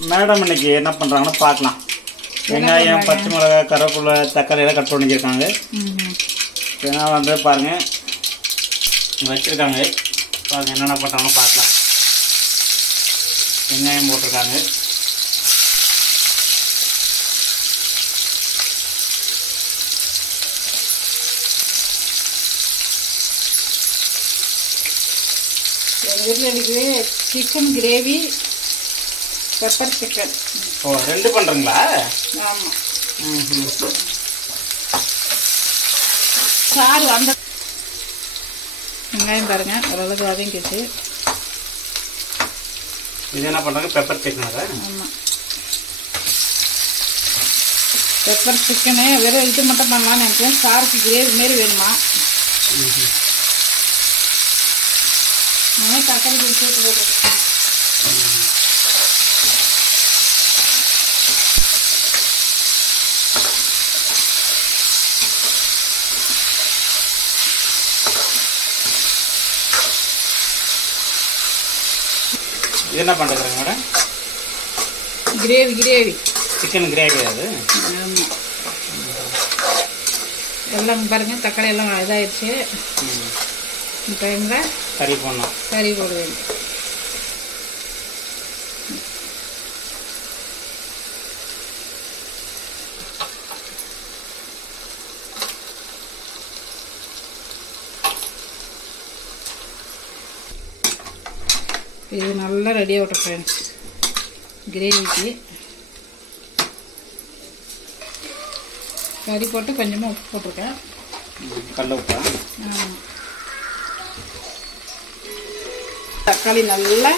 Madam இன்னைக்கு என்ன பண்ணுறாங்கன்னு பார்க்கலாம். வெங்காயம், பச்சை மிளகாய், கருவேப்பிலை, தக்காளி எல்லாம் கட் பண்ணி வச்சுருக்காங்க. ஏன்னா வந்து பாருங்கள் வச்சுருக்காங்க. பாருங்கள் என்னென்ன பண்ணுறாங்கன்னு பார்க்கலாம். வெங்காயம் போட்டிருக்காங்க. எங்கள் வீட்டில் எனக்கு சிக்கன் கிரேவி, பெப்பர் சிக்கன். ஓ, 2 பண்ணுறீங்களா? ஆமாம். சாறு அந்த வெங்காயம் பாருங்கள் ஓரளவுக்கு வதங்கிச்சு. இது என்ன பண்ணுறாங்க? பெப்பர் சிக்கனாக? ஆமாம், பெப்பர் சிக்கனு வெறும் இது மட்டும் பண்ணலான்னு நினைக்கிறேன். சாருக்கு கிரேவி மாரி வேணுமா? தக்காளி பிடிச்சி போட்டுருக்கேன். இது என்ன பண்ணுறதுங்க மேடம்? Gravy chicken gravy. அது ஆமாம். எல்லாம் பாருங்கள் தக்காளி எல்லாம் இதாகிடுச்சு. இந்த டைமில் கறி போடணும். கறி போடுவேன். இது நல்லா ரெடியாக விட்ட ஃப்ரெண்ட்ஸ் கிரேவிக்கு. கறி போட்டு கொஞ்சமாக உப்பு போட்டிருக்கேன். கடல உப்பா? ஆமாம். தக்காளி நல்லா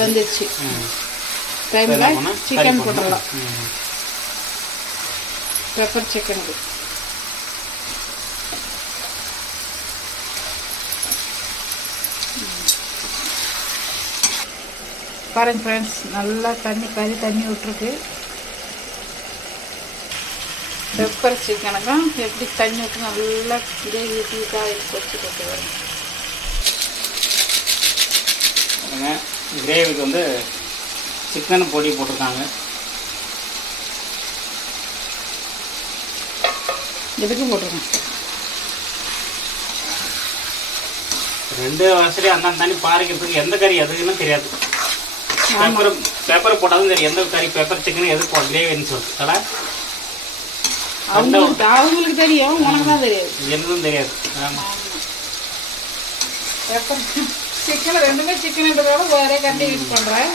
வந்துடுச்சு. டைமில் சிக்கன் போட்டுடலாம். பெப்பர் சிக்கனுக்கு பாருங்க ஃப்ரெண்ட்ஸ், நல்லா கறி தண்ணி விட்டுருக்கு. பெப்பர் சிக்கனுக்கும் எப்படி தண்ணி விட்டு நல்லா கிரேவி ஊற்றிக்காக வச்சு போட்டு வரும். கிரேவிக்கு வந்து சிக்கன் பொடி போட்டிருக்காங்க. எதுக்கு போட்டிருக்கேன்? 2 வருஷத்துலேயே அந்த தண்ணி பாரிக்கிறதுக்கு எந்த கறி எதுக்குன்னு தெரியாது. பெப்பர் போட்டாலும் தெரியும் எந்த கறி பெப்பர் சிக்கன் எது கிரேவின்னு சொல்லிட்டு. அவங்களுக்கு தெரியும், உனக்கு தான் தெரியாது. எதுவும் தெரியாது. ஆமாம். பெப்பர் சிக்கன் 2மே சிக்கன்ன்றதோட வேறே கட்டி யூஸ் பண்ணுறேன்.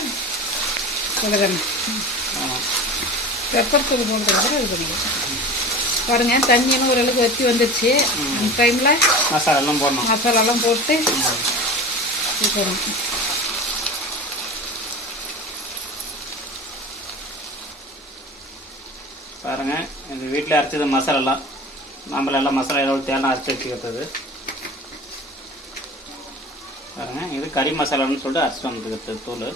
பெப்பர் தூள் போடுறது இது பண்ணிக்கலாம். பாருங்க தண்ணியெல்லாம் ஓரளவுக்கு வற்றி வந்துடுச்சு. அந்த டைமில் மசாலாலாம் போட்டு போடணும். பாருங்க எங்கள் வீட்டில் அரைச்சது மசாலாலாம் நம்மளெல்லாம் மசாலா எவ்வளோ தேவை அரைச்சி வச்சுக்கிறது. பாருங்க இது கறி மசாலான்னு சொல்லிட்டு அரைச்சிட்டு வந்துக்கிறது தூள்.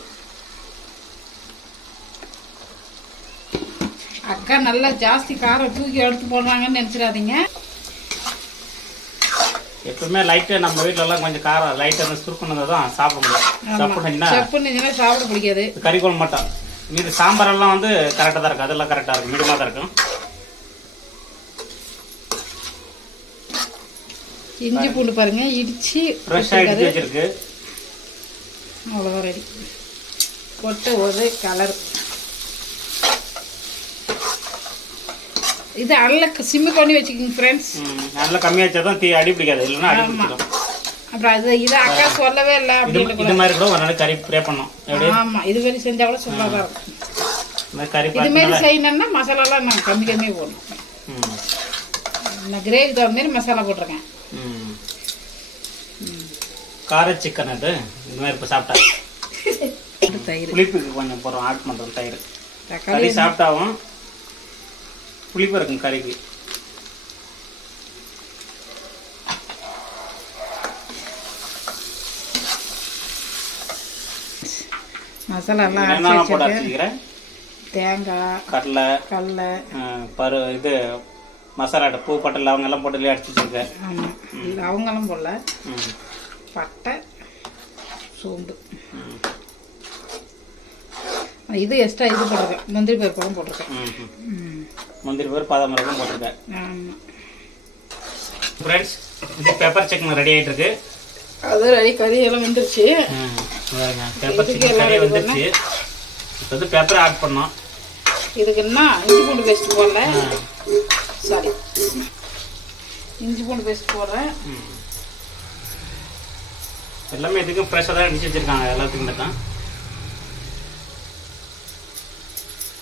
அக்கா நல்லா ஜாஸ்தி காரம் தூக்கி எடுத்து போடுறாங்கன்னு நினச்சிடாதீங்க. எப்பவுமே லைட்டாக நம்ம வீட்டிலலாம் கொஞ்சம் காரம் லைட்டாக சுருக்குனதை தான் சாப்பிட முடியும். சாப்பிடுங்கன்னா சாப்பிட பிடிக்காது. கறி குழம்பு மட்டும். மீது சாம்பாரெல்லாம் வந்து கரெக்டாக தான் இருக்கும். அதெல்லாம் கரெக்டாக இருக்கும், மீடியமாக தான் இருக்கும். இஞ்சி பூண்டு பாருங்க இடிச்சு ஃப்ரெஷ்ஷாக இடிச்சு வச்சிருக்கு. அவ்வளோதான் ரெடி. கொட்டை ஒரு கலர். இது நல்லா சிம்மு பண்ணி வச்சுக்கோங்க ஃப்ரெண்ட்ஸ். நல்லா கம்மியாக வச்சா தான் தீ அடி பிடிக்காது, இல்லைன்னா அடி பிடிக்கும். அப்புறம் இது அக்கா சொல்லவே இல்லை அப்படின்னு இது மாதிரி கூட ஒரு நாள் கறி ப்ரே பண்ணோம். ஆமாம், இது மாதிரி செஞ்சால் கூட சூப்பராக தான் இருக்கும். கறி இது மாதிரி செய்யணும்னா மசாலாலாம் நான் கம்மியாக போடணும். நான் கிரேவி தகுந்த மாதிரி மசாலா போட்டிருக்கேன். கார சிக்கன் அது இது மாதிரி இப்போ சாப்பிட்டா தயிர் புளிப்புக்கு கொஞ்சம் போகிறோம். ஆட் பண்ணுறோம் தயிர். கறி சாப்பிட்டாவும் புளிப்பு இருக்கும் கறிக்கு. மசாலாலாம் என்னென்ன போட்டு அரைச்சிக்கிறேன்? தேங்காய், கடலை, இது மசாலா பூ பட்டை லவங்க எல்லாம் போட்டு அடிச்சு வச்சிருக்கேன். ஆமாம், லவங்கெல்லாம் போடல. பட்டை, சோம்பு, இது எக்ஸ்ட்ரா இது போட்டிருக்கேன், முந்திரி பருப்பும் போட்டிருக்கேன். முந்திரி பருப்பு பாதாம் பருப்பும் போட்டிருக்கேன். ஆமாம் ஃப்ரெண்ட்ஸ், இது பெப்பர் சிக்கன் ரெடி ஆகிட்டு இருக்கு. அது ரெடி, கறி எல்லாம் வந்துருச்சு. பெப்பர் சிக்கன் கறி வந்துருச்சு. இப்போ வந்து பெப்பர் ஆட் பண்ணோம். இதுக்கு என்ன இஞ்சி பூண்டு பேஸ்ட் போடல, சாரி இஞ்சி பூண்டு பேஸ்ட் போடுறேன். எல்லாமே இதுக்கும் ஃப்ரெஷ்ஷாக தான் அடிச்சு வச்சுருக்காங்க. எல்லாத்துக்குமே தான்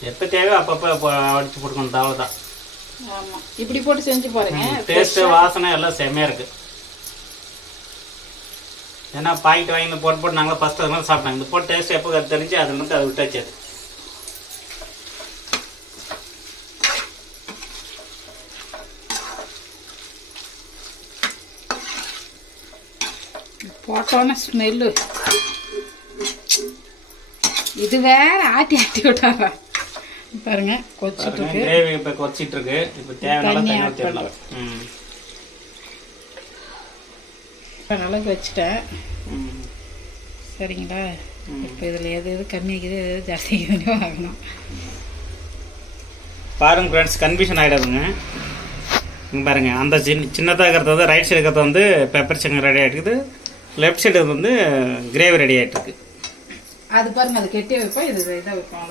எப்போ தேவையோ அப்பப்போ அடிச்சு போட்டுக்கணும், அவ்வளோதான். ஆமாம், இப்படி போட்டு செஞ்சு பாருங்க. டேஸ்ட்டு வாசனை எல்லாம் செம்மையாக இருக்குது. ஏன்னா பாக்கெட் வாங்கி போட்டு நாங்களும் ஃபஸ்ட்டு அது மாதிரி சாப்பிட்டாங்க. இந்த போட்டு டேஸ்ட் எப்போ தெரிஞ்சு அது மட்டும் அதை விட்டாச்சு. போட்டோன்னே ஸ்மெல்லு இது வேற ஆட்டி ஆட்டி விட்டாங்க பாருங்க. கொச்சிட்டு இருக்கு, கிரேவி இப்போ கொச்சிட்டு இருக்கு. இப்போ தேவையான தண்ணி ஊற்றிடலாம். அளவுக்கு வச்சுட்டேன். சரிங்களா? இப்போ இதில் எது எது கம்மியாக்குது, எது ஜாஸ்திக்குதுன்னு வாங்கணும். பாருங்க ஃப்ரெண்ட்ஸ், கன்ஃபியூஷன் ஆகிடாதுங்க. இங்கே பாருங்க, அந்த சின்னதாக இருக்கிறது வந்து ரைட் சைடு இருக்கிறது வந்து பெப்பர் சிக்கன் ரெடி ஆகிட்டுருக்குது. லெஃப்ட் சைடு வந்து கிரேவி ரெடி ஆகிட்டுருக்கு. அது பாருங்க, அது கெட்டி வைப்போம், இது இதாக வைப்போம்.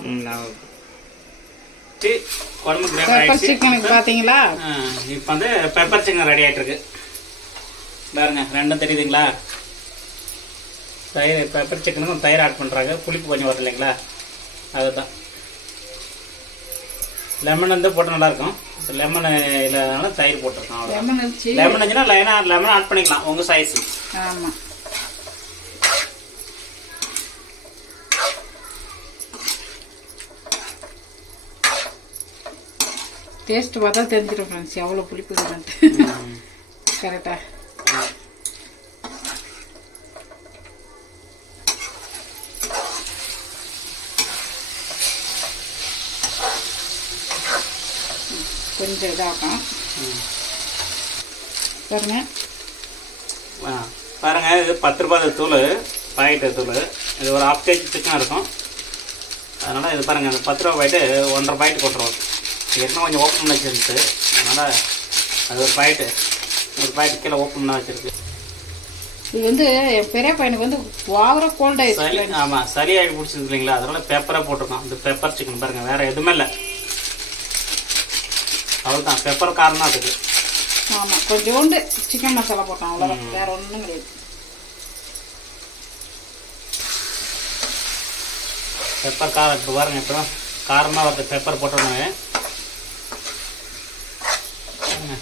குழம்பு கிரேவி பெப்பர் சிக்கனுக்கு பார்த்தீங்களா? இப்போ வந்து பெப்பர் சிக்கன் ரெடி ஆகிட்டுருக்கு. பாருங்க, ரெண்டும் தெரியுதுங்களா? தயிர், பெப்பர் சிக்கனுக்கும் தயிர் ஆட் பண்ணுறாங்க. புளிப்பு கொஞ்சம் வரும் இல்லைங்களா, அதுதான். லெமன் வந்து போட்டு நல்லாயிருக்கும். லெமன் இல்லாதனால தயிர் போட்டிருக்கோம். லெமன் இருந்துச்சு, லெமன் இருந்துச்சுன்னா லெமன் ஆட் பண்ணிக்கலாம் உங்கள் சைஸ். ஆமாம். டேஸ்ட் பார்த்தா தெரிஞ்சிடும் ஃப்ரெண்ட்ஸ் எவ்வளோ புளிப்பு இருக்குதுன்ட்டு. கரெக்டா? கொஞ்சம் இதாகும் பாருங்க. பாருங்க, இது 10 ரூபாய் தூள், பாக்கெட்டு தூள். இது ஒரு 1/2 kg சிக்கன் இருக்கும். அதனால் இது பாருங்கள், அந்த 10 ரூபா பாக்கெட்டு 1.5 பாக்கெட் கொட்டுருவோம். ஏற்கனவே கொஞ்சம் ஓப்பன் பண்ணி வச்சுருந்துச்சு. அதனால் அது ஒரு பாக்கெட் கீழே ஓப்பன் பண்ண வச்சுருக்கு. இது வந்து என் பெரிய பையனுக்கு வந்து ஓவராக கோல்ட் ஆகிடுச்சு. சளி, ஆமாம், சளி ஆகி பிடிச்சிருந்து இல்லைங்களா? அதனால் பெப்பராக போட்டிருக்கோம். இந்த பெப்பர் சிக்கன் பாருங்கள், வேறு எதுவுமே இல்லை, அவ்வளோதான். பெப்பர் காரம் தான் அதுக்கு. ஆமாம், கொஞ்சோண்டு சிக்கன் மசாலா போட்டோம், அவ்வளோதான், வேறு ஒன்றும் கிடையாது. பெப்பர் காரம் இப்போ பாருங்கள், இப்போ காரமாக வருது பெப்பர் போட்டோன்னு.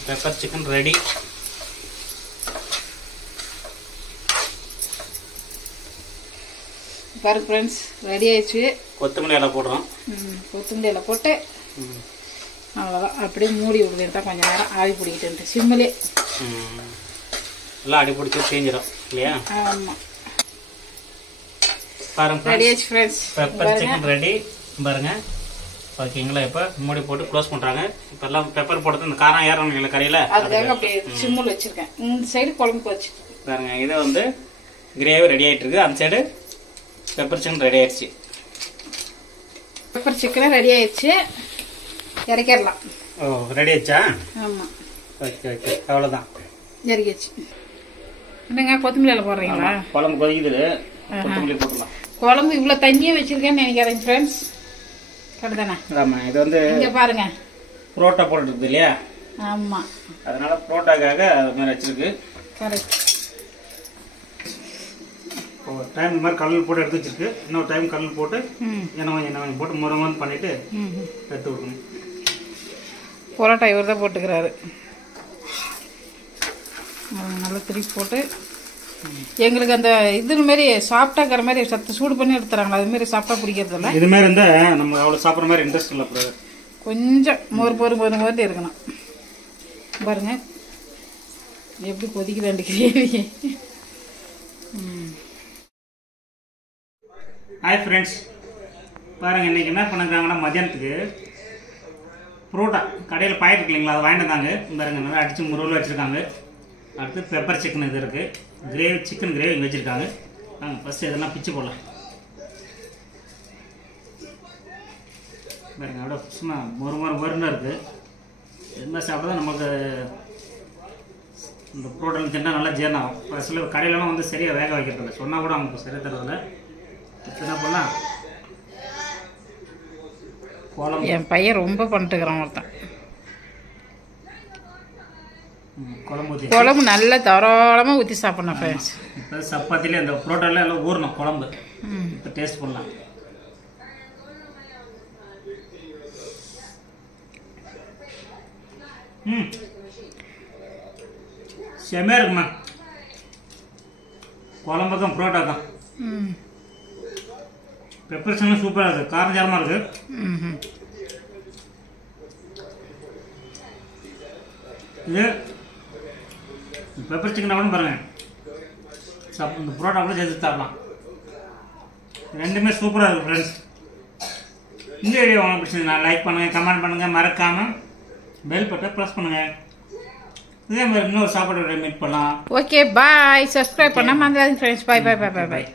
Pepper chicken ready. பாருங்க ஃப்ரெண்ட்ஸ், ரெடி ஆயிடுச்சு. கொத்தமல்லி இலை போடுறோம். கொத்தமல்லி இலை போட்டு அவ்வளோதான், அப்படியே மூடி விடுதுட்டா கொஞ்சம் நேரம் ஆவி பிடிக்கிட்டு சிம்மிலே. எல்லாம் அடி பிடிச்சி தீஞ்சிடும் இல்லையா? ஆமாம். பாருங்க, ரெடி ஆயிடுச்சு ஃப்ரெண்ட்ஸ், பெப்பர் சிக்கன் ரெடி. பாருங்க, ஓகேங்களா? இப்போ மூடி போட்டு க்ளோஸ் பண்ணுறாங்க. இப்போ எல்லாம் பெப்பர் போட்டு இந்த காரம் ஏறணும் இல்லை கறியில், அதுக்காக அப்படியே சிம்மில் வச்சுருக்கேன். இந்த சைடு குழம்புக்கு வச்சு பாருங்க. இது வந்து கிரேவி ரெடி ஆகிட்டு இருக்கு. அந்த சைடு பெப்பர் சிக்கன் ரெடி ஆயிடுச்சு. பெப்பர் சிக்கனும் ரெடி ஆயிடுச்சு, இறக்கிடலாம். ஓ, ரெடி ஆயிடுச்சா? ஆமாம். ஓகே ஓகே, அவ்வளோதான், இறக்கிடுச்சு. என்னங்க கொத்தமல்லியில் போடுறீங்களா? குழம்பு கொதிக்குது, கொத்தமல்லி போட்டுக்கலாம். குழம்பு இவ்வளோ தண்ணியே வச்சுருக்கேன்னு நினைக்காதீங்க ஃப்ரெண்ட்ஸ், கரெக்டானே? ஆமாம், இது வந்து இங்கே பாருங்க, புரோட்டா போட்டுருக்குது இல்லையா? ஆமாம், அதனால புரோட்டாக்காக அது மாதிரி வச்சிருக்கு. கரெக்ட். ஒரு டைம் இந்த மாதிரி கல் போட்டு எடுத்து வச்சிருக்கு. இன்னொரு டைம் கல் போட்டு எண்ணெய் போட்டு முருங்கன்னு பண்ணிட்டு எடுத்து விடணும். பரோட்டா இவர் தான் போட்டுக்கிறாரு. நல்லா திருப்பி போட்டு எங்களுக்கு அந்த இது மாரி சாப்பிட்டாக்கிற மாதிரி சத்து சூடு பண்ணி எடுத்துறாங்களா, அது மாதிரி சாப்பிட்டா பிடிக்கிறது இல்லை. இது மாதிரி இருந்தால் நம்ம அவ்வளோ சாப்பிட்ற மாதிரி இன்ட்ரெஸ்ட் இல்லை. கொஞ்சம் மொறு இருக்கணும். பாருங்க எப்படி கொதிக்குது கிரேவி. ஹாய் ஃப்ரெண்ட்ஸ், பாருங்கள், இன்றைக்கி என்ன பண்ணிருக்காங்கன்னா மதியானத்துக்கு புரோட்டா கடையில் பாயிட்டு இல்லைங்களா, அதை வாங்கிட்டு வந்தாங்க. பாருங்க, நல்லா அடித்து முருவில் வச்சுருக்காங்க. அடுத்து பெப்பர் சிக்கன் இது இருக்குது, கிரேவி, சிக்கன் கிரேவி இங்கே வச்சுருக்காங்க. ஃபஸ்ட்டு இதெல்லாம் பிச்சு போடலாம். பாருங்க அப்படியே சும்மா மொறுன்னு இருக்குது. இது மாதிரி சாப்பிட்டா தான் நமக்கு இந்த ப்ரோட்டீன் தின்னா நல்லா ஜீரணம் ஆகும். இப்போ சில கடையிலலாம் வந்து சரியாக வேக வைக்கிறதில்ல, சொன்னால் கூட அவங்க சரியாக தரதில்ல. என்ன பண்ணலாம், குழம்பு என் பையன் ரொம்ப பண்ணிட்டுக்கிறான் ஒருத்தன். குழம்பு நல்லா தாராளமாக ஊற்றி சாப்பிட்ணும் ஃப்ரெண்ட்ஸ். இப்போ சப்பாத்திலே அந்த புரோட்டால எல்லாம் ஊறணும் குழம்பு. இப்போ டேஸ்ட் பண்ணலாம். செம்மையாக இருக்குமா குழம்புக்கும் புரோட்டாக்கும். பெப்பர் சிக்கன் சூப்பராக இருக்குது, காரஞ்சாரமாக இருக்குது. இது பெப்பர் சிக்கன் கூட பாருங்கள், இந்த புரோட்டா கூட சேர்த்து சாப்பிடலாம். ரெண்டுமே சூப்பராக இருக்குது ஃப்ரெண்ட்ஸ். இந்த வீடியோ உங்களுக்கு பிடிச்சிருந்தா லைக் பண்ணுங்கள், கமெண்ட் பண்ணுங்கள், மறக்காமல் பெல் பட்டனை ப்ரெஸ் பண்ணுங்கள். இதே மாதிரி இன்னொரு சாப்பாடு மீட் பண்ணலாம். Okay bye. சப்ஸ்கிரைப் பண்ண மறந்துடாதீங்க ஃப்ரெண்ட்ஸ். பாய் பாய் பாய் பாய் பாய்.